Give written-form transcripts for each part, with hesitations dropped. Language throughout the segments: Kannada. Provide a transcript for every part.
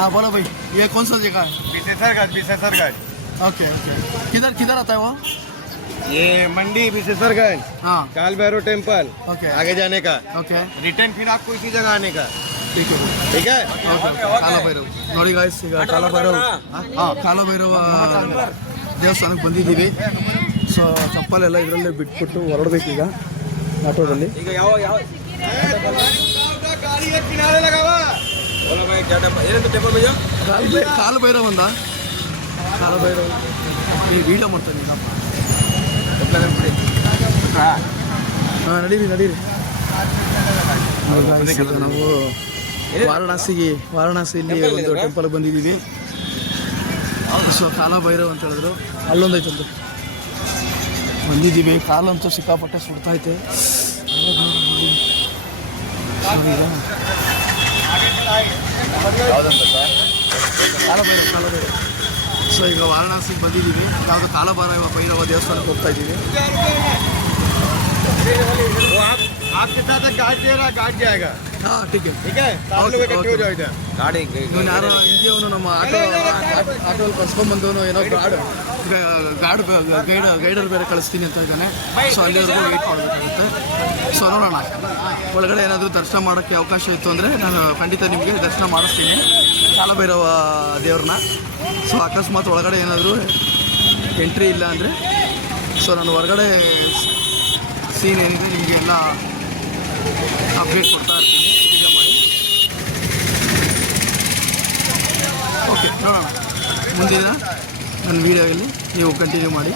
हाँ बोलो भाई, ये कौन सा जगह है? विशेषरगंज। ओके ओके, किधर किधर आता है वो? ये मंडी विशेषरगंज, हाँ काल भैरव टेम्पल, ओके आगे जाने का। ओके रिटर्न फिर आपको इसी जगह आने का। ठीक है ठीक है। ಕಾಲಭೈರವ್ ನೋಡಿ ಗಾಯ್ಸ್, ಈಗ ಕಾಲಭೈರವ್ ಕಾಲಭೈರವ ದೇವಸ್ಥಾನಕ್ಕೆ ಬಂದಿದ್ದೀವಿ. ಸೊ ಚಪ್ಪಲೆಲ್ಲ ಇದರಲ್ಲೇ ಬಿಟ್ಬಿಟ್ಟು ಹೊರಡ್ಬೇಕೀಗ ಆಟೋದಲ್ಲಿ. ಈಗ ಯಾವ ಗಾಡಿ ಕಿನಾರೆ ಲಗಾವ बोलो भाई क्या ಏನಂತ ಟೆಂಪಲ್ ಭಯ್ಯ? ಕಾಲಭೈರವ್ ಅಂದ. ಕಾಲಭೈರವ್ ಈ ವಿಡಿಯೋ ಮಾಡ್ತಾನೆ ಹಾಂ ನಡೀರಿ ನಡೀರಿ. ನಾವು ವಾರಣಾಸಿಯಲ್ಲಿ ಒಂದು ಟೆಂಪಲ್ಗೆ ಬಂದಿದ್ದೀವಿ. ಸೊ ಕಾಲಭೈರವ್ ಅಂತ ಹೇಳಿದ್ರು, ಅಲ್ಲೊಂದೈತಂತೆ ಬಂದಿದ್ದೀವಿ. ಕಾಲಂತೂ ಸಿಕ್ಕಾಪಟ್ಟೆ ಸುಡ್ತೈತೆ. ಕಾಲಭೈರವ್. ಸೊ ಈಗ ವಾರಣಾಸಿಗೆ ಬಂದಿದ್ದೀವಿ. ಯಾವುದು ಕಾಲಭೈರವ ದೇವಸ್ಥಾನಕ್ಕೆ ಹೋಗ್ತಾ ಇದ್ದೀವಿ. आपके साथ गार्ड जाएगा। हाँ ठीक है आप लोग इकट्ठे हो जाओ इधर। गाड़ी ಇವನು ಯಾರೋ ಹಿಂದಿಯವನು ನಮ್ಮ ಆಟೋಲ್ಲಿ ಕರ್ಸ್ಕೊಂಡ್ಬಂದವನು, ಏನೋ ಗೈಡರ್ ಬೇರೆ ಕಳಿಸ್ತೀನಿ ಅಂತ ಇದ್ದಾನೆ. ಸೊ ಅಲ್ಲಿವರೆಗೂ ವೆಯ್ಟ್ ಮಾಡಬೇಕಾಗುತ್ತೆ. ಸೊ ನೋಡೋಣ, ಒಳಗಡೆ ಏನಾದರೂ ದರ್ಶನ ಮಾಡೋಕ್ಕೆ ಅವಕಾಶ ಇತ್ತು ಅಂದರೆ ನಾನು ಖಂಡಿತ ನಿಮಗೆ ದರ್ಶನ ಮಾಡಿಸ್ತೀನಿ ಕಾಲಭೈರವ ದೇವ್ರನ್ನ. ಸೊ ಅಕಸ್ಮಾತ್ ಒಳಗಡೆ ಏನಾದರೂ ಎಂಟ್ರಿ ಇಲ್ಲ ಅಂದರೆ ಸೊ ನಾನು ಹೊರಗಡೆ ಸೀನ್ ಏನಿದೆ ನಿಮಗೆ ಎಲ್ಲ ಅಪ್ಡೇಟ್ ಕೊಡ್ತಾ ಇರ್ತೀನಿ. ಓಕೆ ನೋಡೋಣ, ಮುಂದಿನ ನನ್ನ ವೀಡಿಯೋದಲ್ಲಿ ನೀವು ಕಂಟಿನ್ಯೂ ಮಾಡಿ.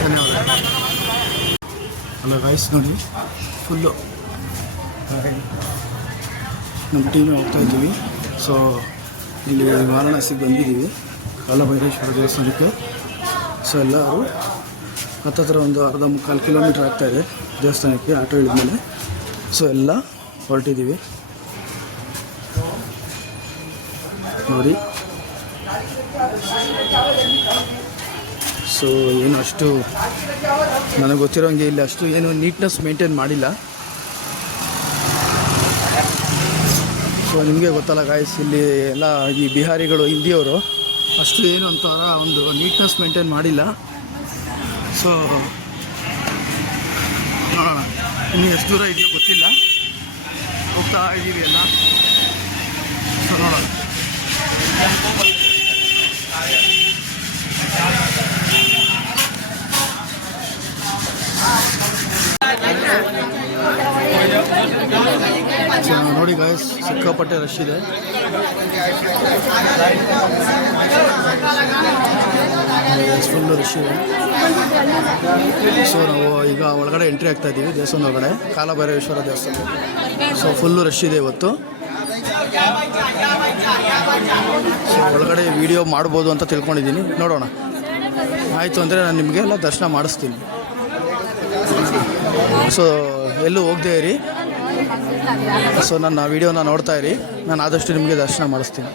ಧನ್ಯವಾದ. ಹಲೋ ಗಾಯ್ಸ್, ನೋಡಿ ಫುಲ್ಲು ನಮ್ಮ ಟೀಮ್ ಹೋಗ್ತಾ ಇದ್ದೀವಿ. ಸೊ ಇಲ್ಲಿ ವಾರಣಾಸಿಗೆ ಬಂದಿದ್ದೀವಿ ಕಾಲಭೈರೇಶ್ವರ ದೇವಸ್ಥಾನಕ್ಕೆ. ಸೊ ಎಲ್ಲರೂ ಹತ್ತತ್ರ ಒಂದು ಅರ್ಧ ಮುಕ್ಕಾಲು ಕಿಲೋಮೀಟ್ರ್ ಆಗ್ತಾಯಿದೆ ದೇವಸ್ಥಾನಕ್ಕೆ ಆಟೋ ಇಳಿದ್ಮೇಲೆ. ಸೊ ಎಲ್ಲ ಹೊರಟಿದ್ದೀವಿ ನೋಡಿ. ಸೊ ಏನು ಅಷ್ಟು ನನಗೆ ಗೊತ್ತಿರೋಂಗೆ ಇಲ್ಲಿ ಅಷ್ಟು ಏನು ನೀಟ್ನೆಸ್ ಮೇಂಟೈನ್ ಮಾಡಿಲ್ಲ. ಸೊ ನಿಮಗೆ ಗೊತ್ತಲ್ಲ ಗಾಯ್ಸ್, ಇಲ್ಲಿ ಎಲ್ಲ ಈ ಬಿಹಾರಿಗಳು, ಹಿಂದಿಯವರು ಅಷ್ಟು ಏನು ಅಂತಾರ ಒಂದು ನೀಟ್ನೆಸ್ ಮೇಂಟೈನ್ ಮಾಡಿಲ್ಲ. ಸೊ ನೋಡೋಣ, ಇನ್ನು ಎಷ್ಟು ದೂರ ಇದೆಯೋ ಗೊತ್ತಿಲ್ಲ, ಹೋಗ್ತಾ ಇದ್ದೀವಿ ಎಲ್ಲ. ಸೊ ನೋಡೋಣ. ನೋಡಿ ಗಾಯ್ಸ್, ಸಿಕ್ಕಾಪಟ್ಟೆ ರಶ್ ಇದೆ. ಫುಲ್ಲು ರಶ್ ಇದೆ. ಸೊ ನಾವು ಈಗ ಒಳಗಡೆ ಎಂಟ್ರಿ ಆಗ್ತಾ ಇದ್ದೀವಿ ದೇವಸ್ಥಾನ ಒಳಗಡೆ, ಕಾಲಭೈರೇಶ್ವರ ದೇವಸ್ಥಾನ. ಸೊ ಫುಲ್ಲು ರಶ್ ಇದೆ ಇವತ್ತು. ಸೊ ಒಳಗಡೆ ವಿಡಿಯೋ ಮಾಡ್ಬೋದು ಅಂತ ತಿಳ್ಕೊಂಡಿದ್ದೀನಿ, ನೋಡೋಣ. ಆಯಿತು ಅಂದರೆ ನಾನು ನಿಮಗೆ ಎಲ್ಲ ದರ್ಶನ ಮಾಡಿಸ್ತೀನಿ. ಸೊ ಎಲ್ಲೂ ಹೋಗದೇ ಇರಿ. ಸೊ ನನ್ನ ವಿಡಿಯೋನ ನೋಡ್ತಾ ಇರಿ, ನಾನು ಆದಷ್ಟು ನಿಮಗೆ ದರ್ಶನ ಮಾಡಿಸ್ತೀನಿ.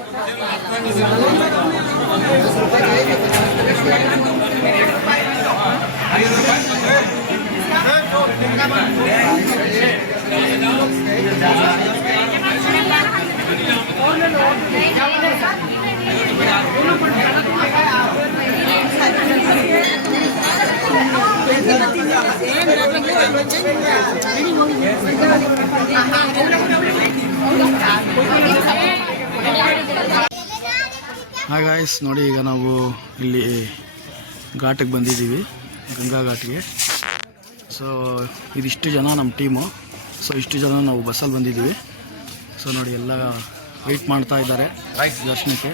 ಹಾಯ್ ಗಾಯ್ಸ್, ನೋಡಿ ಈಗ ನಾವು ಇಲ್ಲಿ ಘಾಟಿಗೆ ಬಂದಿದ್ದೀವಿ, ಗಂಗಾ ಘಾಟಿಗೆ. ಸೊ ಇದಿಷ್ಟು ಜನ ನಮ್ಮ ಟೀಮು. ಸೊ ಇಷ್ಟು ಜನ ನಾವು ಬಸ್ಸಲ್ಲಿ ಬಂದಿದ್ದೀವಿ. ಸೊ ನೋಡಿ ಎಲ್ಲ ವೆಯ್ಟ್ ಮಾಡ್ತಾ ಇದ್ದಾರೆ ದರ್ಶನಕ್ಕೆ.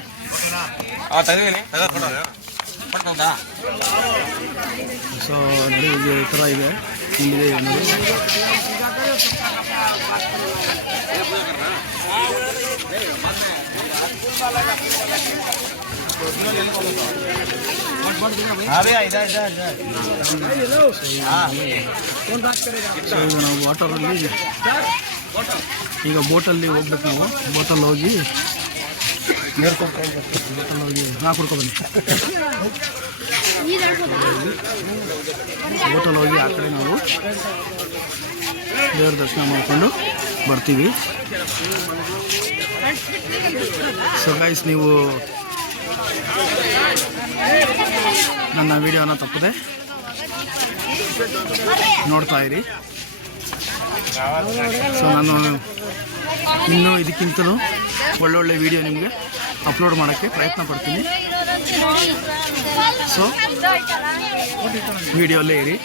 ಸೊ ನೋಡಿ ಈ ಥರ ಇದೆ, ಇಲ್ಲಿದೆ ಅನ್ನೋದು. ನಾವು ವಾಟರಲ್ಲಿ ಈಗ ಬೋಟಲ್ಲಿ ಹೋಗ್ಬೇಕು. ನಾವು ಬೋಟಲ್ಲಿ ಹೋಗಿ ಕುಡ್ಕೊಬನ್ನಿ. ಬೋಟಲ್ಲಿ ಹೋಗಿ ಆ ಕಡೆ ನಾವು ದೇವ್ರ ದರ್ಶನ ಮಾಡಿಕೊಂಡು ಬರ್ತೀವಿ. ಸೊ ಗೈಸ್, ನೀವು ನನ್ನ ವಿಡಿಯೋನ ತಪ್ಪದೆ ನೋಡ್ತಾ ಇರಿ. ಸೊ ನಾನು ಇನ್ನೂ ಇದಕ್ಕಿಂತಲೂ ಒಳ್ಳೊಳ್ಳೆ ವಿಡಿಯೋ ನಿಮಗೆ ಅಪ್ಲೋಡ್ ಮಾಡೋಕ್ಕೆ ಪ್ರಯತ್ನ ಪಡ್ತೀನಿ. ಸೊ ವಿಡಿಯೋಲ್ಲೇ ಇರಿ.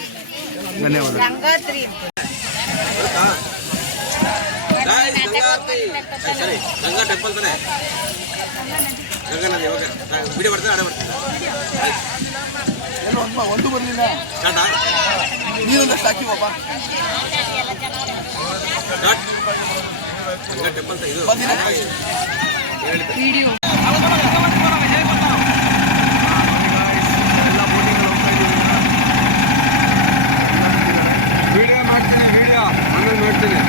ಧನ್ಯವಾದ. ಗಂಗಾ ಟೆಂಪಲ್ ತಾನೆ, ಗಂಗಾ ನದಿ. ಇವಾಗ ವಿಡಿಯೋ ಮಾಡ್ತಾರೆ, ಆಡ ಮಾಡ್ತೀನಿ. ಒಂದು ಬರಲಿಲ್ಲ, ನೀರೊಂದಷ್ಟು ಹಾಕಿ ಬಾಬ. ಗಂಗಾ ಟೆಂಪಲ್ ಇದು ವಿಡಿಯೋ ಮಾಡ್ತೀನಿ.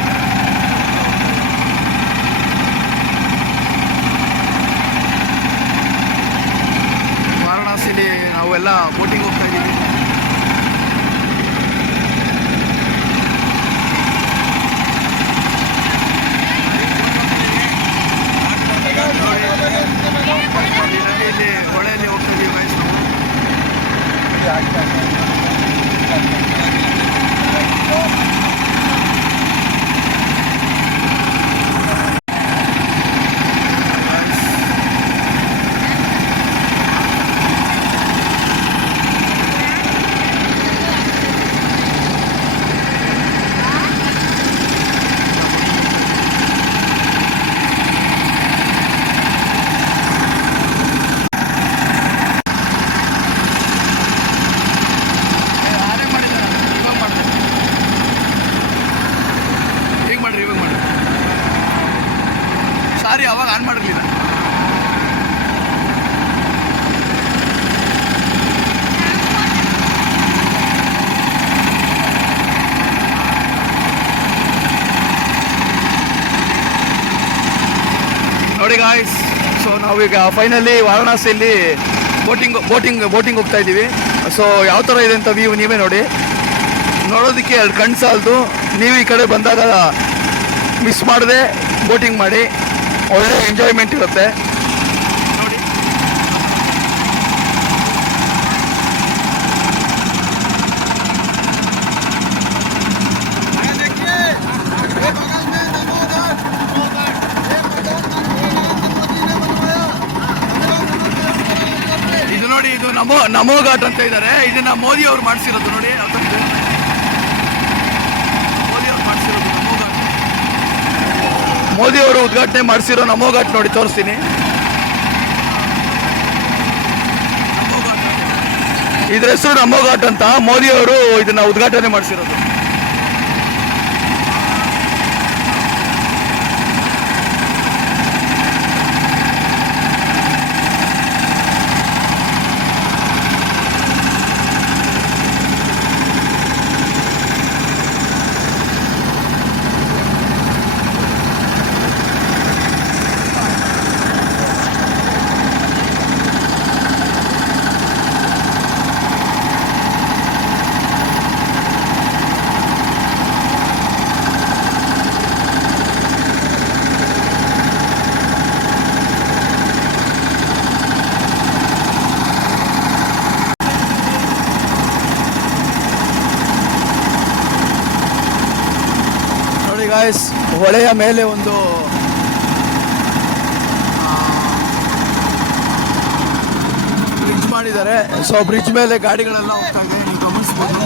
ವಾರಣಾಸಿಲಿ ನಾವೆಲ್ಲ ಬೋಟಿಂಗ್ ಹೋಗ್ತಾ ಇದ್ದೀವಿ. ನದಿಯಲ್ಲಿ ಹೊಳೆಯಲ್ಲಿ ಹೋಗ್ತಾ ಇದ್ದೀವಿ ಗೈಸ್ ನಾವು. ಸಾರಿ, ಅವಾಗ ಆನ್ ಮಾಡಿರಲಿಲ್ಲ. ನೋಡಿ ಗಾಯ್ಸ್, ಸೊ ನಾವೀಗ ಫೈನಲಿ ವಾರಣಾಸಿಯಲ್ಲಿ ಬೋಟಿಂಗ್ ಹೋಗ್ತಾ ಇದ್ದೀವಿ. ಸೊ ಯಾವ ಥರ ಇದೆ ಅಂತ ವ್ಯೂ ನೀವೇ ನೋಡಿ. ನೋಡೋದಕ್ಕೆ ಎರಡು ಕಣ್ಣು ಸಾಲದು. ನೀವು ಈ ಕಡೆ ಬಂದಾಗ ಮಿಸ್ ಮಾಡದೆ ಬೋಟಿಂಗ್ ಮಾಡಿ, ಒಳ್ಳೆ ಎಂಜಾಯ್ಮೆಂಟ್ ಇರುತ್ತೆ ನೋಡಿ. ಇದು ನೋಡಿ, ಇದು ನಮೋ ಘಾಟ್ ಅಂತ ಇದ್ದಾರೆ. ಇದನ್ನ ಮೋದಿ ಅವರು ಮಾಡಿಸಿರೋದು ನೋಡಿ. ಮೋದಿ ಅವರು ಉದ್ಘಾಟನೆ ಮಾಡಿಸಿರೋ ನಮೋ ಘಾಟ್ ನೋಡಿ, ತೋರಿಸ್ತೀನಿ. ಇದ್ರ ಹೆಸರು ನಮೋ ಘಾಟ್ ಅಂತ. ಮೋದಿ ಅವರು ಇದನ್ನ ಉದ್ಘಾಟನೆ ಮಾಡಿಸಿರೋದು. ಗಾಯ್ಸ್, ಹೊಳೆಯ ಮೇಲೆ ಒಂದು ಬ್ರಿಡ್ಜ್ ಮಾಡಿದ್ದಾರೆ. ಸೊ ಬ್ರಿಡ್ಜ್ ಮೇಲೆ ಗಾಡಿಗಳೆಲ್ಲ ಹೋಗ್ತಾ ಇದೆ, ನೀವು ಗಮನಿಸ್ಬೋದು.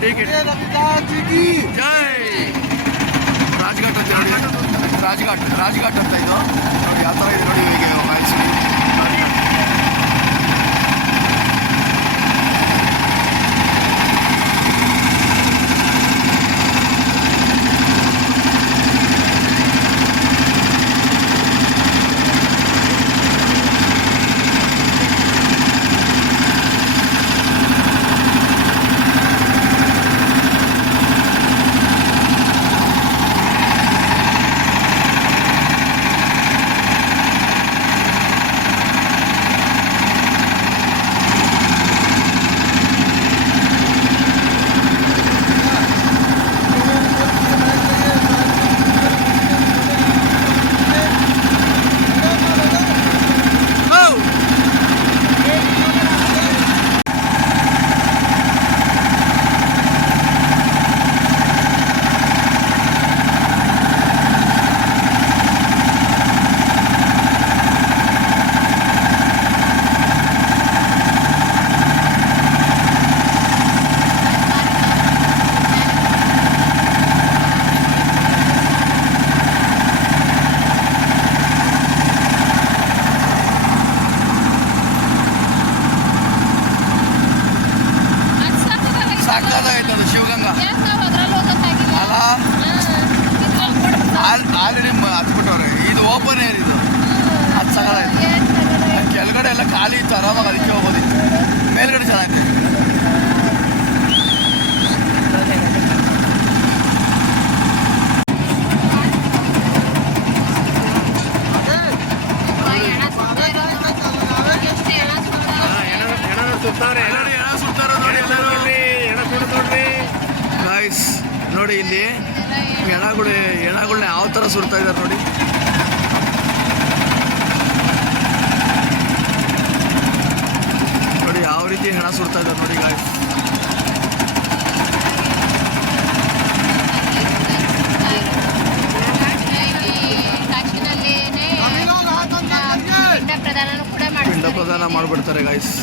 ಟಿಕೆಟ್ ಜೈ ರಾಜ್ಘಾಟ್ ಅಂತ ನೋಡಿ, ರಾಜ್ಘಾಟ್ ಅಂತ ಇದು ನೋಡಿ ಯಾವ ಥರ ಇದೆ ನೋಡಿ. ಹೀಗೆ ಮೈಸೂರು ಸಾಕಾಗೈತದು ಶಿವಗಂಗಾ ಅಲ್ಲ, ಆಲ್ರೆಡಿ ಹತ್ಬಿಟ್ಟವ್ರೆ. ಇದು ಓಪನ್ ಏರ್, ಇದು ಅದು ಸಾಕಾಗೈತೆ. ಕೆಳಗಡೆ ಎಲ್ಲ ಖಾಲಿ ಇತ್ತು, ಆರಾಮಾಗಿ ಅದಕ್ಕೆ ಹೋಗೋದಿತ್ತು. ಮೇಲ್ಗಡೆ ಚೆನ್ನಾಗಿದೆ. ಗಾಯ್ಸ್ ನೋಡಿ ಇಲ್ಲಿ ಹೆಣಗಳನ್ನ ಯಾವ ಥರ ಸುಡ್ತಾ ಇದ್ದಾರೆ ನೋಡಿ. ನೋಡಿ ಯಾವ ರೀತಿ ಹೆಣ ಸುಡ್ತಾ ಇದ್ದಾರೆ ನೋಡಿ ಗಾಯ್ಸ್. ಪಿಂಡ ಪ್ರದಾನ ಮಾಡಿಬಿಡ್ತಾರೆ ಗಾಯ್ಸ್.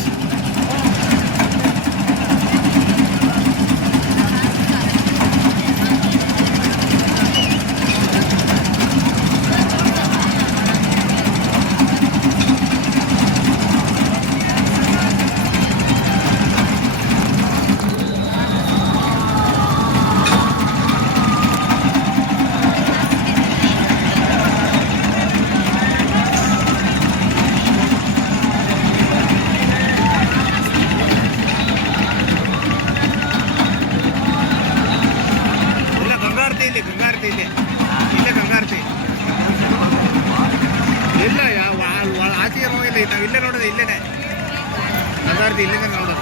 ಇಲ್ಲ ಆಚೆಗೆ ಇಲ್ಲ, ನಾವು ಇಲ್ಲೇ ನೋಡೋದು, ಇಲ್ಲೇನೆ ಗಂಗಾರತಿ ಇಲ್ಲೇನೆ ನೋಡೋದು.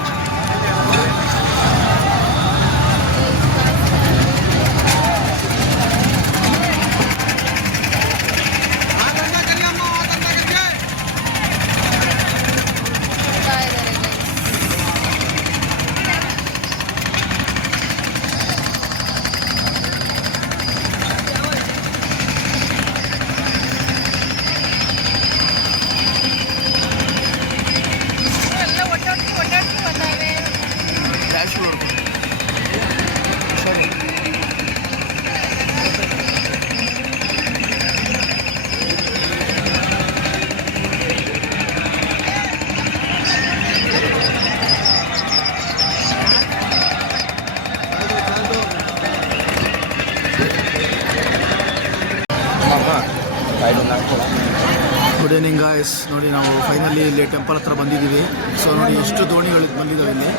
Good evening guys. ನೋಡಿ ನಾವು ಫೈನಲಿ ಇಲ್ಲಿ ಟೆಂಪಲ್ ಹತ್ರ ಬಂದಿದ್ದೀವಿ. ಸೊ ನೋಡಿ ಎಷ್ಟು ದೋಣಿಗಳು ಬಂದಿದ್ದಾವೆ ಇಲ್ಲಿ,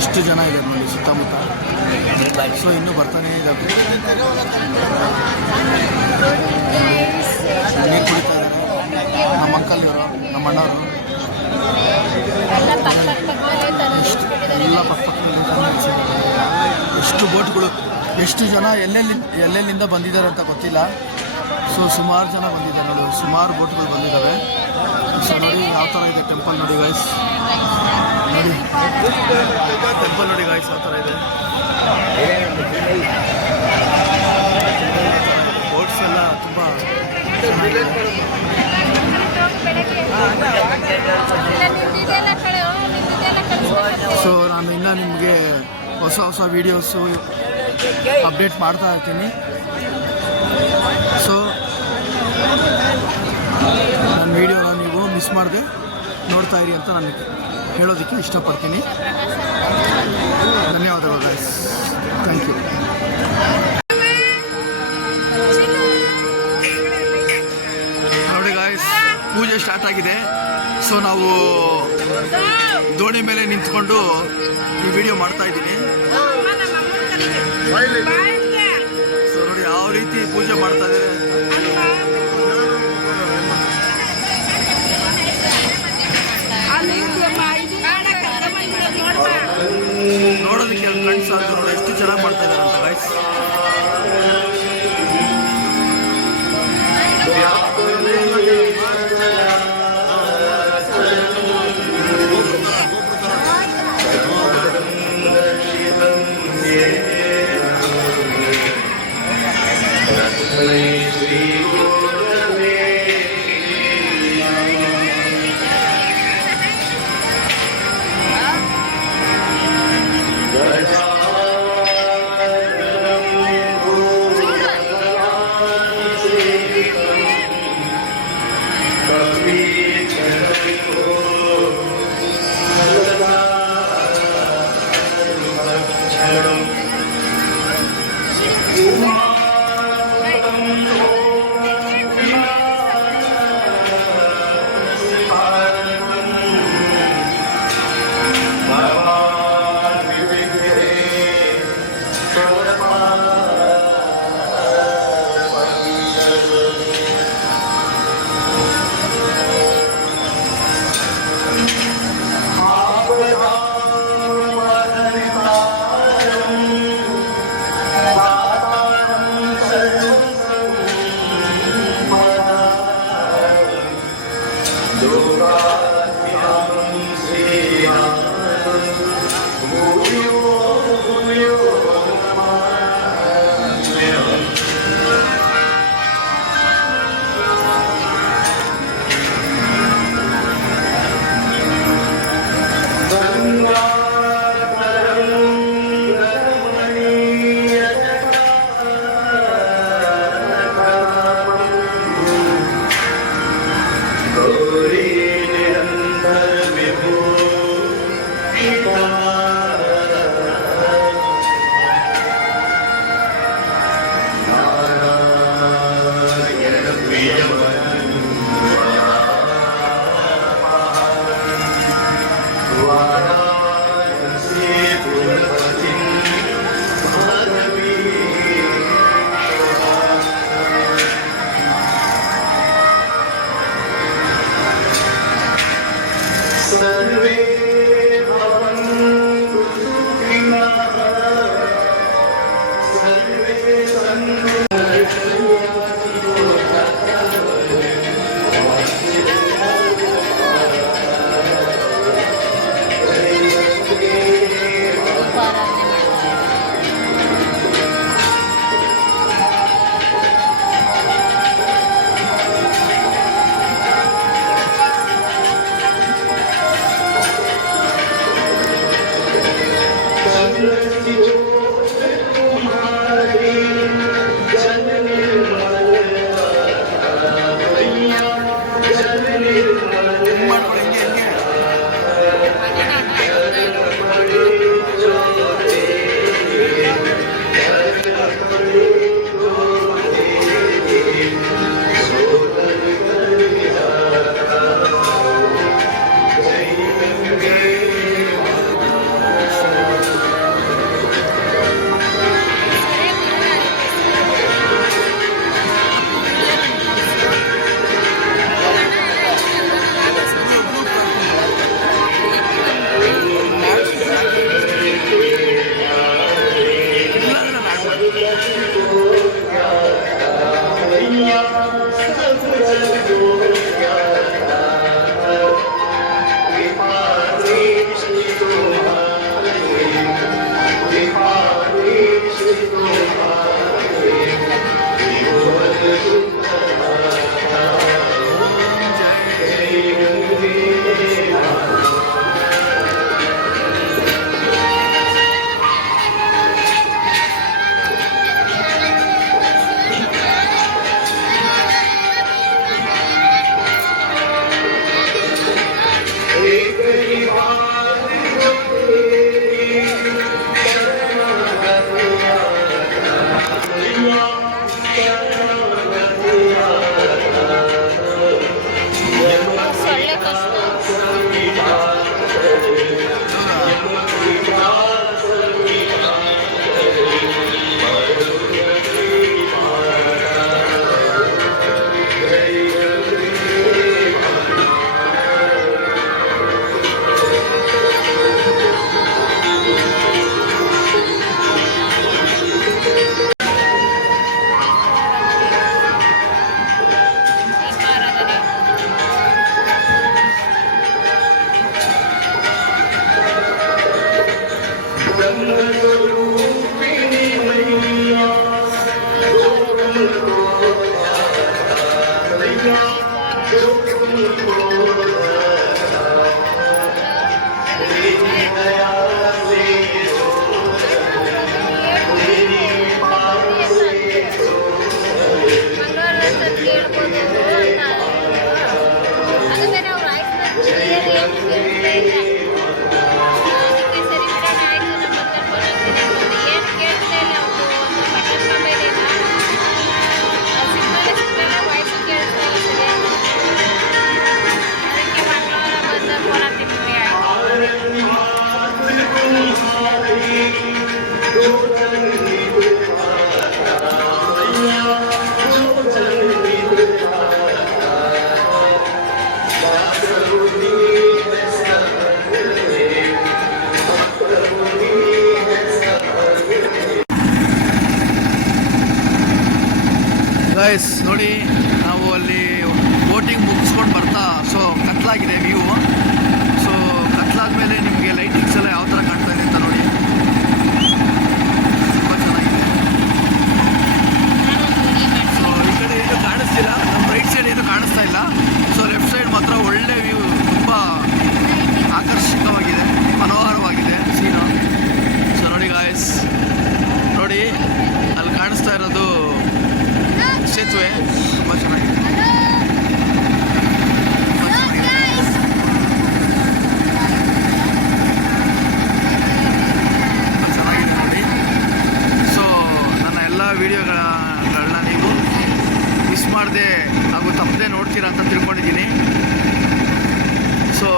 ಎಷ್ಟು ಜನ ಇದೆ ನೋಡಿ ಸುತ್ತಮುತ್ತ. ಸೊ ಇನ್ನೂ ಬರ್ತಾನೆ ಇದ್ದಾವೆ. ನೀರು ಕುಡಿತಾ ಇದ್ದಾರೆ ನಮ್ಮ ಅಂಕಲ್ ಇವರು, ನಮ್ಮ ಅಣ್ಣವರು ಎಲ್ಲ ಪಕ್ಕದಲ್ಲಿ. ಎಷ್ಟು ಬೋಟ್ಗಳು, ಎಷ್ಟು ಜನ ಎಲ್ಲೆಲ್ಲಿಂದ ಬಂದಿದ್ದಾರೆ ಅಂತ ಗೊತ್ತಿಲ್ಲ. ಸೊ ಸುಮಾರು ಜನ ಬಂದಿದ್ದಾರೆ ನೋಡಿ, ಸುಮಾರು ಬೋಟ್ಗಳು ಬಂದಿದ್ದಾವೆ. ಸೊ ನೋಡಿ ಯಾವ ಥರ ಇದೆ ಟೆಂಪಲ್ ನೋಡಿ ಗಾಯ್ಸ್. ನೋಡಿ ಟೆಂಪಲ್ ನೋಡಿ ಗಾಯ್ಸ್ ಯಾವ ಥರ ಇದೆ. ಬೋಟ್ಸ್ ಎಲ್ಲ ತುಂಬ ಚೆನ್ನಾಗಿದೆ. ಸೊ ನಾನು ಇನ್ನೂ ನಿಮಗೆ ಹೊಸ ಹೊಸ ವೀಡಿಯೋಸು ಅಪ್ಡೇಟ್ ಮಾಡ್ತಾ ಇರ್ತೀನಿ. ಸೊ ನನ್ನ ವೀಡಿಯೋನ ನೀವು ಮಿಸ್ ಮಾಡದೆ ನೋಡ್ತಾ ಇರಿ ಅಂತ ನಾನು ಹೇಳೋದಕ್ಕೆ ಇಷ್ಟಪಡ್ತೀನಿ. ಧನ್ಯವಾದಗಳು ಗಾಯ್ಸ್, ಥ್ಯಾಂಕ್ ಯು. ನೋಡಿ ಗಾಯ್ಸ್, ಪೂಜೆ ಸ್ಟಾರ್ಟ್ ಆಗಿದೆ. ಸೊ ನಾವು ದೋಣಿ ಮೇಲೆ ನಿಂತ್ಕೊಂಡು ಈ ವಿಡಿಯೋ ಮಾಡ್ತಾ ಇದ್ದೀನಿ. ಸೊ ನೋಡಿ ಯಾವ ರೀತಿ ಪೂಜೆ ಮಾಡ್ತಾ ಇದ್ದಾರೆ ನೋಡೋದಕ್ಕೆ ಕಣ್ಣು ಸಾಕು. ನೋಡಿ ಎಷ್ಟು ಚೆನ್ನಾಗಿ ಮಾಡ್ತಾ ಇದ್ದಾರೆ ಅಂತ ಗಾಯ್ಸ್. तुम्हारी ಗೈಸ್ ನೋಡಿ, ನಾವು ಅಲ್ಲಿ ಬೋಟಿಂಗ್ ಮುಗಿಸ್ಕೊಂಡು ಬರ್ತಾ ಸೊ ಕತ್ಲಾಗಿದೆ ವ್ಯೂ. ಸೊ ಕತ್ಲಾದ್ಮೇಲೆ ನಿಮಗೆ ಲೈಟಿಂಗ್ಸ್ ಎಲ್ಲ ಯಾವ ಥರ ಕಾಣ್ತಾ ಇದೆ ಅಂತ ನೋಡಿ, ತುಂಬ ಚೆನ್ನಾಗಿದೆ. ಸೊ ಈ ಕಡೆ ಏನು ಕಾಣಿಸ್ತಿಲ್ಲ, ನಮ್ಮ ರೈಟ್ ಸೈಡ್ ಏನು ಕಾಣಿಸ್ತಾ ಇಲ್ಲ. ಸೊ ಲೆಫ್ಟ್ ಸೈಡ್ ಮಾತ್ರ ಒಳ್ಳೆ ವ್ಯೂ, ತುಂಬ ಆಕರ್ಷಕವಾಗಿದೆ, ಮನೋಹರವಾಗಿದೆ ಸೀನು. ಸೊ ನೋಡಿ ಗಾಯ್ಸ್, ನೋಡಿ ಅಲ್ಲಿ ಕಾಣಿಸ್ತಾ ಇರೋದು ಸೇತುವೆ, ತುಂಬ ಚೆನ್ನಾಗಿದೆ. ಚೆನ್ನಾಗಿದೆ ನೋಡಿ. ಸೊ ನನ್ನ ಎಲ್ಲ ವೀಡಿಯೋಗಳನ್ನ ನೀವು ಮಿಸ್ ಮಾಡದೆ ಹಾಗೂ ತಪ್ಪದೆ ನೋಡ್ತೀರಾ ಅಂತ ತಿಳ್ಕೊಂಡಿದ್ದೀನಿ. ಸೊ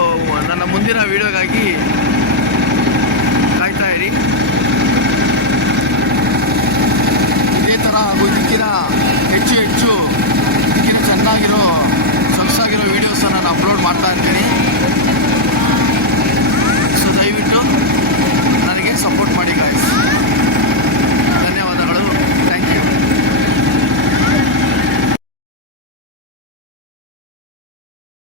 ನನ್ನ ಮುಂದಿನ ವೀಡಿಯೋಗಾಗಿ